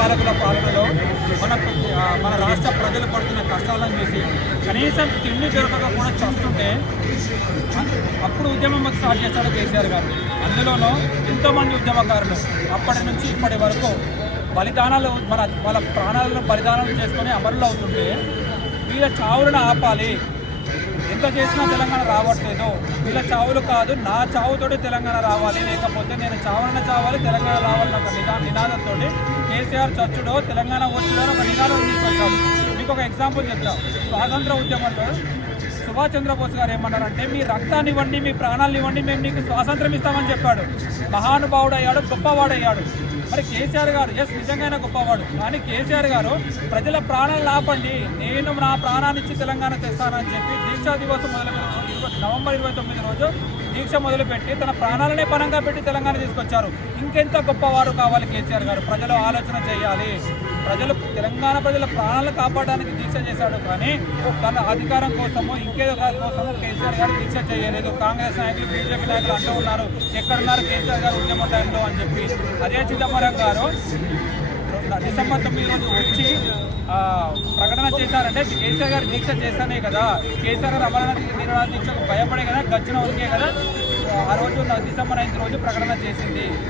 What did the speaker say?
పాలకుల పాలనలో మన రాష్ట్ర ప్రజలు పడుతున్న కష్టాలను చూసి కనీసం తిండి దొరకక కూడా చేస్తుంటే అప్పుడు ఉద్యమం స్టార్ట్ చేశాడు కేసీఆర్ గారు. అందులోనూ ఎంతోమంది ఉద్యమకారులు అప్పటి నుంచి ఇప్పటి వరకు బలిదానాలు వాళ్ళ ప్రాణాలను బలిదానాలు చేసుకొని అమరులు అవుతుంటే వీళ్ళ చావులను ఆపాలి. ఎంత చేసినా తెలంగాణ రావట్లేదు. వీళ్ళ చావులు కాదు, నా చావుతోటి తెలంగాణ రావాలి, లేకపోతే నేను చావాలి తెలంగాణ రావాలని ఒక నినాదంతో కేసీఆర్ చచ్చుడో తెలంగాణ వచ్చుడో ఒక నినాదం తీసుకొచ్చాడు. మీకు ఒక ఎగ్జాంపుల్ చెప్తా. స్వాతంత్ర ఉద్యమంలో సుభాష్ చంద్రబోస్ గారు ఏమన్నారంటే, మీ రక్తాన్ని ఇవ్వండి, మీ ప్రాణాలను ఇవ్వండి, మేము నీకు స్వాతంత్రం ఇస్తామని చెప్పాడు. మహానుభావుడు అయ్యాడు, గొప్పవాడయ్యాడు. మరి కేసీఆర్ గారు నిజంగానే గొప్పవాడు, కానీ కేసీఆర్ గారు ప్రజల ప్రాణాలను ఆపండి, నేను నా ప్రాణాన్ని ఇచ్చి తెలంగాణ తెస్తానని చెప్పి దీక్షా దివసం నవంబర్ 29 రోజు దీక్ష మొదలుపెట్టి తన ప్రాణాలనే పనంగా పెట్టి తెలంగాణ తీసుకొచ్చారు. ఇంకెంత గొప్పవారు కావాలి కేసీఆర్ గారు? ప్రజలు ఆలోచన చేయాలి. తెలంగాణ ప్రజల ప్రాణాలను కాపాడడానికి దీక్ష చేశాడు, కానీ తన అధికారం కోసమో ఇంకేదో కోసమో కేసీఆర్ గారు దీక్ష చేయలేదు. కాంగ్రెస్ నాయకులు, బీజేపీ నాయకులు అంటూ ఉన్నారు, ఎక్కడున్నారు కేసీఆర్ గారు ఉద్యమ టైంలో అని చెప్పి. అదే చిదంబరం గారు డిసెంబర్ 9 రోజు వచ్చి ప్రకటన చేశారంటే కేసీఆర్ గారు దీక్ష చేస్తానే కదా, కేసీఆర్ గారు అమరనాథ్ నిరాహార దీక్షకు భయపడే కదా, గచ్చిన వరకే కదా ఆ రోజు డిసెంబర్ 9 రోజు ప్రకటన చేసింది.